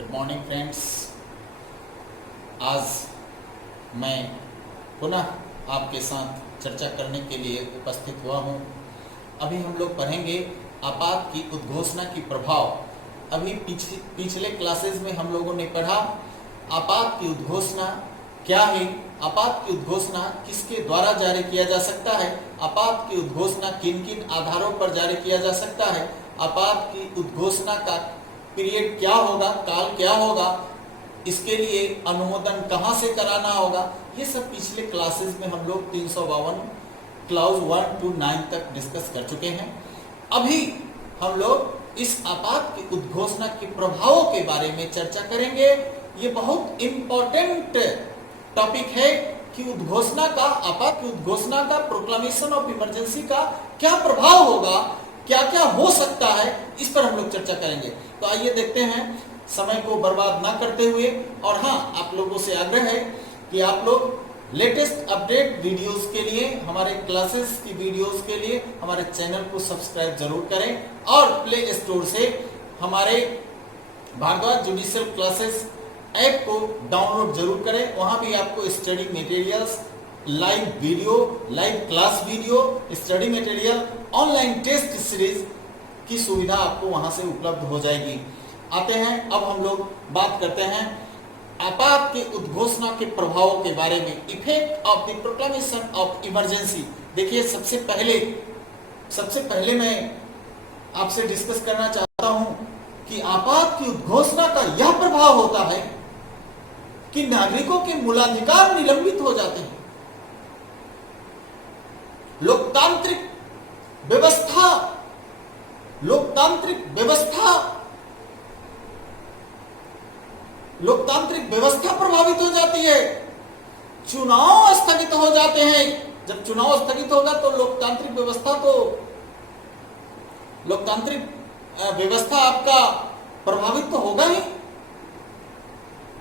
Good morning friends. आज मैं पुनः आपके साथ चर्चा करने के लिए उपस्थित हुआ हूँ। अभी हम लोग पढ़ेंगे आपात की उद्घोषणा की प्रभाव। अभी पिछले क्लासेस में हम लोगों ने पढ़ा आपात की उद्घोषणा क्या है, आपात की उद्घोषणा किसके द्वारा जारी किया जा सकता है, आपात की उद्घोषणा किन किन आधारों पर जारी किया जा सकता है, आपात की उद्घोषणा का पीरियड क्या होगा, काल क्या होगा, इसके लिए अनुमोदन कहां से कराना होगा। ये सब पिछले क्लासेस में हम लोग 352 क्लाउज 1 to 9 तक डिस्कस कर चुके हैं। अभी हम लोग इस आपात की उद्घोषणा के प्रभावों के बारे में चर्चा करेंगे। ये बहुत इंपॉर्टेंट टॉपिक है कि उद्घोषणा का, आपात की उद्घोषणा का, प्रोक्लामेशन ऑफ इमरजेंसी का क्या प्रभाव होगा, क्या क्या हो सकता है, इस पर हम लोग चर्चा करेंगे। तो आइए देखते हैं, समय को बर्बाद ना करते हुए। और हाँ, आप लोगों से आग्रह है कि आप लोग लेटेस्ट अपडेट वीडियोस के लिए, हमारे क्लासेस की वीडियोस के लिए हमारे चैनल को सब्सक्राइब जरूर करें और प्ले स्टोर से हमारे भारद्वाज जुडिशियल क्लासेस ऐप को डाउनलोड जरूर करें। वहां भी आपको study materials, live video, live class video, study material, online test series की सुविधा आपको वहां से उपलब्ध हो जाएगी। आते हैं, अब हम लोग बात करते हैं आपात की उद्घोषणा के प्रभावों के बारे में। Effect of the proclamation of emergency. देखिए, सबसे पहले मैं आपसे डिस्कस करना चाहता हूं कि आपात की उद्घोषणा का यह प्रभाव होता है कि नागरिकों के मूलाधिकार निलंबित हो जाते हैं। लोकतांत्रिक व्यवस्था प्रभावित हो जाती है। चुनाव स्थगित हो जाते हैं। जब चुनाव स्थगित होगा तो लोकतांत्रिक व्यवस्था आपका प्रभावित तो होगा ही।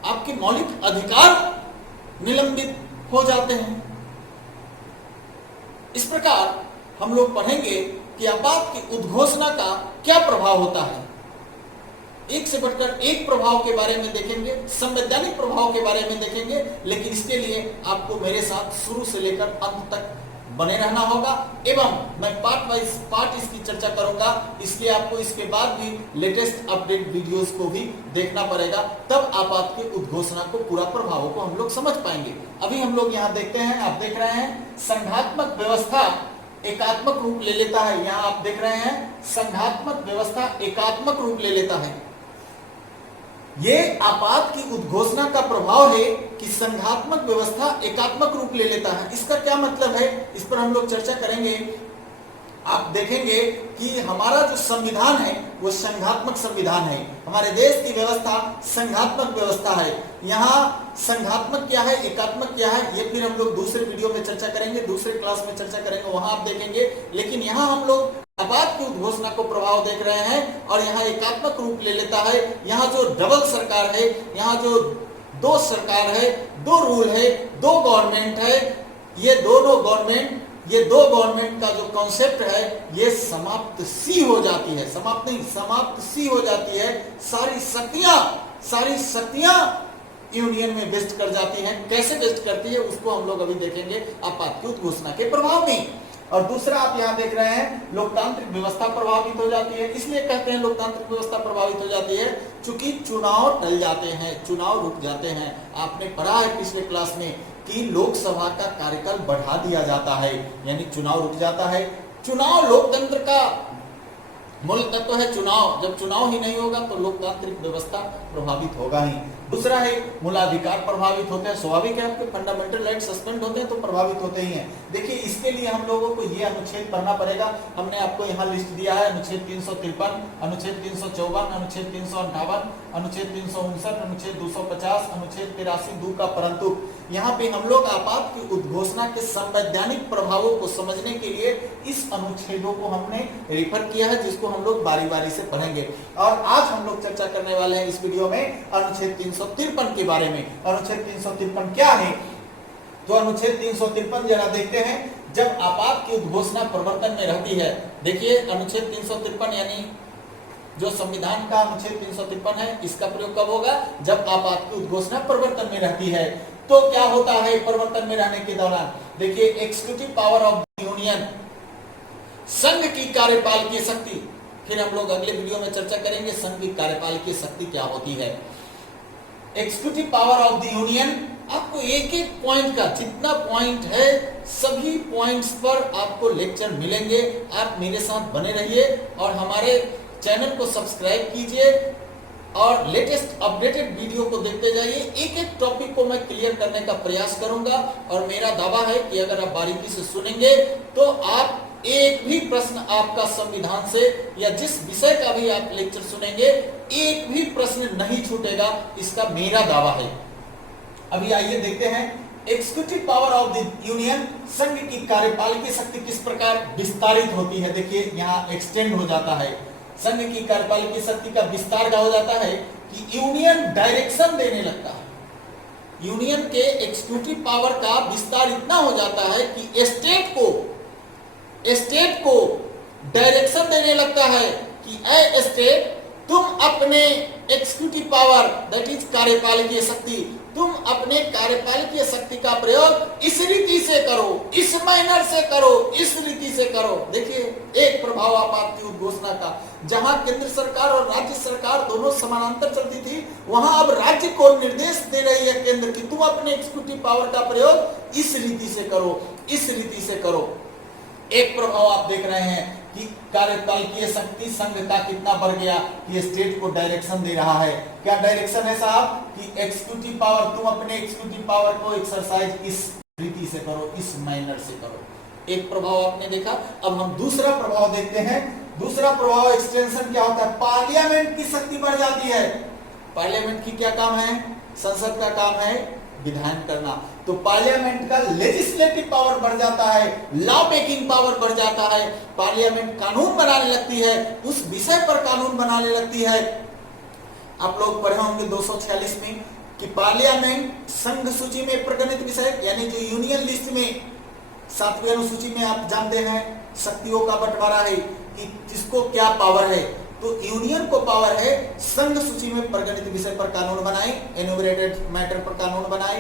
आपके मौलिक अधिकार निलंबित हो जाते हैं। इस प्रकार हम लोग पढ़ेंगे कि आपात की उद्घोषणा का क्या प्रभाव होता है। एक से बढ़कर एक प्रभाव के बारे में देखेंगे, संवैधानिक प्रभाव के बारे में देखेंगे, लेकिन इसके लिए आपको मेरे साथ शुरू से लेकर अंत तक बने रहना होगा एवं मैं पार्ट वाइज पार्ट इसकी चर्चा करूंगा। इसलिए आपको इसके बाद भी लेटेस्ट अपडेट वीडियोस को भी देखना पड़ेगा, तब आपात की उद्घोषणा को, पूरा प्रभावों को हम लोग समझ पाएंगे। अभी हम लोग यहाँ देखते हैं, आप देख रहे हैं संघात्मक व्यवस्था एकात्मक रूप ले लेता है। यहाँ आप देख रहे हैं संघात्मक व्यवस्था एकात्मक रूप ले लेता है। ये आपात की उद्घोषणा का प्रभाव है कि संघात्मक व्यवस्था एकात्मक रूप ले लेता है। इसका क्या मतलब है, इस पर हम लोग चर्चा करेंगे। आप देखेंगे कि हमारा जो संविधान है वो संघात्मक संविधान है। हमारे देश की व्यवस्था संघात्मक व्यवस्था है। यहाँ संघात्मक क्या है, एकात्मक क्या है, ये फिर हम लोग दूसरे वीडियो में चर्चा करेंगे, दूसरे क्लास में चर्चा करेंगे, वहां आप देखेंगे। लेकिन यहाँ हम लोग आपात की उद्घोषणा को प्रभाव देख रहे हैं और यहाँ एकात्मक रूप ले लेता है। यहाँ जो डबल सरकार है, यहाँ जो दो सरकार है, दो रूल है, दो गवर्नमेंट है, ये दो गवर्नमेंट का जो कॉन्सेप्ट है ये समाप्त सी हो जाती है। समाप्त सी हो जाती है। सारी शक्तियां यूनियन में वेस्ट कर जाती हैं। कैसे वेस्ट करती है उसको हम लोग अभी देखेंगे आपात की उद्घोषणा के प्रभाव में। और दूसरा आप यहाँ देख रहे हैं लोकतांत्रिक व्यवस्था प्रभावित हो जाती है। इसलिए कहते हैं लोकतांत्रिक व्यवस्था प्रभावित हो जाती है क्योंकि चुनाव टल जाते हैं, चुनाव रुक जाते हैं। आपने पढ़ा है पिछले क्लास में कि लोकसभा का कार्यकाल बढ़ा दिया जाता है, यानी चुनाव रुक जाता है। चुनाव लोकतंत्र का मूल तत्व है। चुनाव, जब चुनाव ही नहीं होगा तो लोकतांत्रिक व्यवस्था प्रभावित होगा ही। दूसरा है मूलाधिकार प्रभावित होते हैं। स्वाभाविक है, आपके फंडामेंटल राइट सस्पेंड होते हैं तो प्रभावित होते ही हैं। देखिए, इसके लिए हम लोगों को ये अनुच्छेद पढ़ना पड़ेगा। हमने आपको यहाँ लिस्ट दिया है, अनुच्छेद 353, अनुच्छेद 354, अनुच्छेद 358, अनुच्छेद 359, अनुच्छेद 250, अनुच्छेद 83(2) का। परंतु यहाँ पे हम लोग आपात की उद्घोषणा के संवैधानिक प्रभावों को समझने के लिए इस अनुच्छेदों को हमने रेफर किया है, जिसको हम लोग बारी बारी से पढ़ेंगे। और आज हम लोग चर्चा करने वाले हैं इस वीडियो में अनुच्छेद 353 के बारे में। अनुच्छेद 353 क्या है, तो अनुच्छेद 353 जरा देखते हैं। जब आपात की उद्घोषणा प्रवर्तन में रहती है, देखिए अनुच्छेद 353 यानी जो संविधान का अनुच्छेद 353 है, इसका प्रयोग कब होगा? जब आपात की उद्घोषणा प्रवर्तन में रहती है। तो क्या होता है प्रवर्तन में रहने के दौरान? देखिए, executive power of the union, संघ की कार्यपालकीय शक्ति। फिर हम लोग अगले वीडियो में चर्चा करेंगे संघ की कार्यपालकीय शक्ति क्या होती है। Executive power of the union, आपको एक एक पॉइंट का, जितना पॉइंट है सभी पॉइंट्स पर आपको लेक्चर मिलेंगे। आप मेरे साथ बने रहिए और हमारे चैनल को सब्सक्राइब कीजिए और लेटेस्ट अपडेटेड वीडियो को देखते जाइए। एक एक टॉपिक को मैं क्लियर करने का प्रयास करूंगा और मेरा दावा है कि अगर आप बारीकी से सुनेंगे तो आप एक भी प्रश्न आपका संविधान से या जिस विषय का भी आप लेक्चर सुनेंगे, एक भी प्रश्न नहीं छूटेगा, इसका मेरा दावा है। अभी आइए देखते हैं executive power of the union, संघ की कार्यपालकीय शक्ति किस प्रकार विस्तारित होती है। देखिए, यहाँ एक्सटेंड हो जाता है। संघ की कार्यपालकीय शक्ति का विस्तार क्या हो जाता है कि यूनियन डायरेक्शन देने लगता है। यूनियन के एक्जीक्यूटिव पावर का विस्तार इतना हो जाता है कि स्टेट को डायरेक्शन देने लगता है कि ए स्टेट, तुम अपने एक्जीक्यूटिव पावर, दैट इज कार्यपालकीय शक्ति, तुम अपने कार्यपालकीय शक्ति का प्रयोग इस रीति से करो, इस मैनर से करो, इस रीति से करो। देखिए, एक प्रभाव आपात की उद्घोषणा का, जहां केंद्र सरकार और राज्य सरकार दोनों समानांतर चलती थी, वहां अब राज्य को निर्देश दे रही है केंद्र की तुम अपने एक्जीक्यूटिव पावर का प्रयोग इस रीति से करो, इस रीति से करो। एक प्रभाव आप देख रहे हैं कि कार्यपालकीय शक्ति संघ का कितना बढ़ गया कि स्टेट को डायरेक्शन दे रहा है। क्या डायरेक्शन है साहब कि एक्जीक्यूटिव पावर, तुम अपने एक्जीक्यूटिव पावर को एक्सरसाइज इस रीति से करो, इस मैनर से करो। एक प्रभाव आपने देखा। अब हम दूसरा प्रभाव देखते हैं। दूसरा प्रभाव एक्सटेंशन क्या होता है? पार्लियामेंट की शक्ति बढ़ जाती है। पार्लियामेंट की क्या काम है? संसद का काम है विधान करना। तो पार्लियामेंट का लेजिस्लेटिव पावर बढ़ जाता है, लॉ मेकिंग पावर बढ़ जाता है। पार्लियामेंट कानून बनाने लगती है, उस विषय पर कानून बनाने लगती है। आप लोग पढ़े होंगे 246 में कि पार्लियामेंट संघ सूची में प्रगणित विषय, यानी जो यूनियन लिस्ट में 7वीं अनुसूची में आप जानते हैं शक्तियों का बंटवारा है कि किसको क्या पावर है। तो यूनियन को पावर है संघ सूची में प्रगणित विषय पर कानून बनाए, एन्यूमरेटेड मैटर पर कानून बनाए।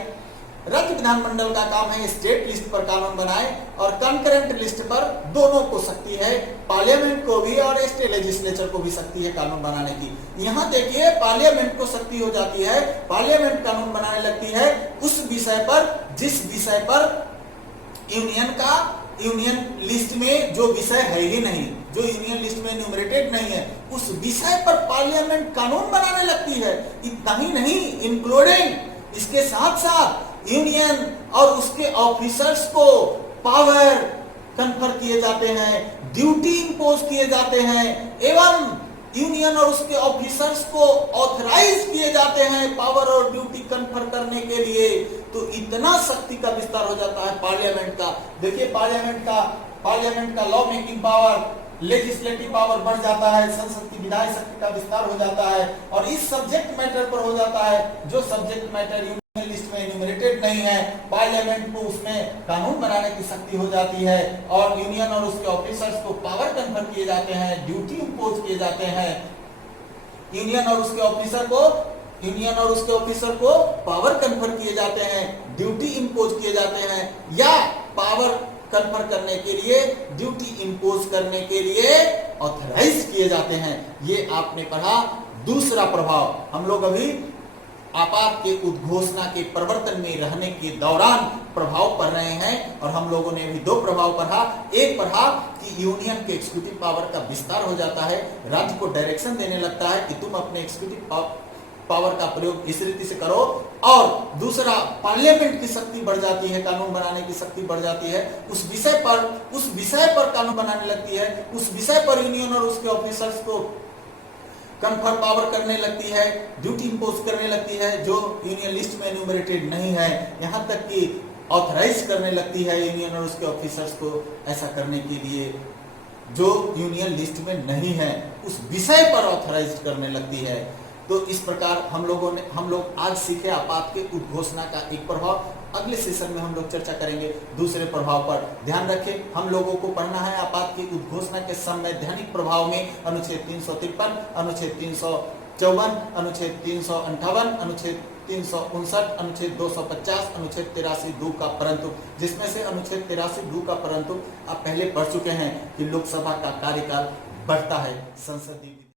राज्य विधानमंडल का काम है स्टेट लिस्ट पर कानून बनाए और कंकरेंट लिस्ट पर दोनों को शक्ति है, पार्लियामेंट को भी और स्टेट लेजिस्लेचर को भी शक्ति है कानून बनाने की। यहाँ देखिए, पार्लियामेंट को शक्ति हो जाती है, पार्लियामेंट कानून बनाने लगती है उस विषय पर जिस विषय पर यूनियन लिस्ट में जो विषय है ही नहीं, जो यूनियन लिस्ट में न्यूमरेटेड नहीं है, उस विषय पर पार्लियामेंट कानून बनाने लगती है। इतना ही नहीं, इंक्लूडिंग इसके साथ साथ यूनियन और उसके ऑफिसर्स को पावर कन्फर किए जाते हैं, ड्यूटी इंपोज किए जाते हैं एवं यूनियन और उसके ऑफिसर्स को ऑथराइज किए जाते हैं पावर और ड्यूटी कन्फर करने के लिए। तो इतना शक्ति का विस्तार हो जाता है पार्लियामेंट का। देखिए, पार्लियामेंट का law making power, legislative power बढ़ जाता है, संसद की विधायी शक्ति का विस्तार हो जाता है और इस सब्जेक्ट मैटर पर हो जाता है जो सब्जेक्ट मैटर यूनियन लिस्ट में एन्यूमरेटेड नहीं है, पार्लियामेंट को उसमें कानून बनाने की शक्ति हो जाती है और यूनियन और उसके ऑफिसर्स को पावर कन्फर किए जाते हैं, ड्यूटी इंपोज किए जाते हैं। यूनियन और उसके ऑफिसर को पावर कन्फर किए जाते हैं, ड्यूटी इंपोज किए जाते हैं या पावर कन्फर करने के लिए, ड्यूटी इंपोज करने के लिए ऑथराइज किए जाते हैं। ये आपने पढ़ा। दूसरा प्रभाव, हम लोग अभी आपात के उद्घोषणा के प्रवर्तन में रहने के दौरान प्रभाव पढ़ रहे हैं और हम लोगों ने अभी दो प्रभाव पढ़ा। एक पढ़ा कि यूनियन के एक्जीक्यूटिव पावर का विस्तार हो जाता है, राज्य को डायरेक्शन देने लगता है कि तुम अपने एक्जीक्यूटिव पावर का प्रयोग इस रीति से करो। और दूसरा, पार्लियामेंट की शक्ति बढ़ जाती है, कानून बनाने की शक्ति बढ़ जाती है, उस विषय पर कानून बनाने लगती है, उस विषय पर यूनियन और उसके ऑफिसर्स को कन्फर पावर करने लगती है, ड्यूटी इंपोज करने लगती है जो यूनियन लिस्ट में एन्यूमरेटेड नहीं है, यहाँ तक कि ऑथराइज करने लगती है यूनियन और उसके ऑफिसर्स को ऐसा करने के लिए जो यूनियन लिस्ट में नहीं है, उस विषय पर ऑथराइज करने लगती है। तो इस प्रकार हम लोग आज सीखे आपात के उद्घोषणा का एक प्रभाव। अगले सेशन में हम लोग चर्चा करेंगे दूसरे प्रभाव पर। ध्यान रखें, हम लोगों को पढ़ना है आपात की उद्घोषणा के संवैधानिक प्रभाव में अनुच्छेद 353, अनुच्छेद 354, अनुच्छेद 358, अनुच्छेद 359, अनुच्छेद 250, अनुच्छेद 83(2) का परंतु, जिसमें से अनुच्छेद 83(2) का परंतु आप पहले पढ़ चुके हैं कि लोकसभा का कार्यकाल बढ़ता है संसदीय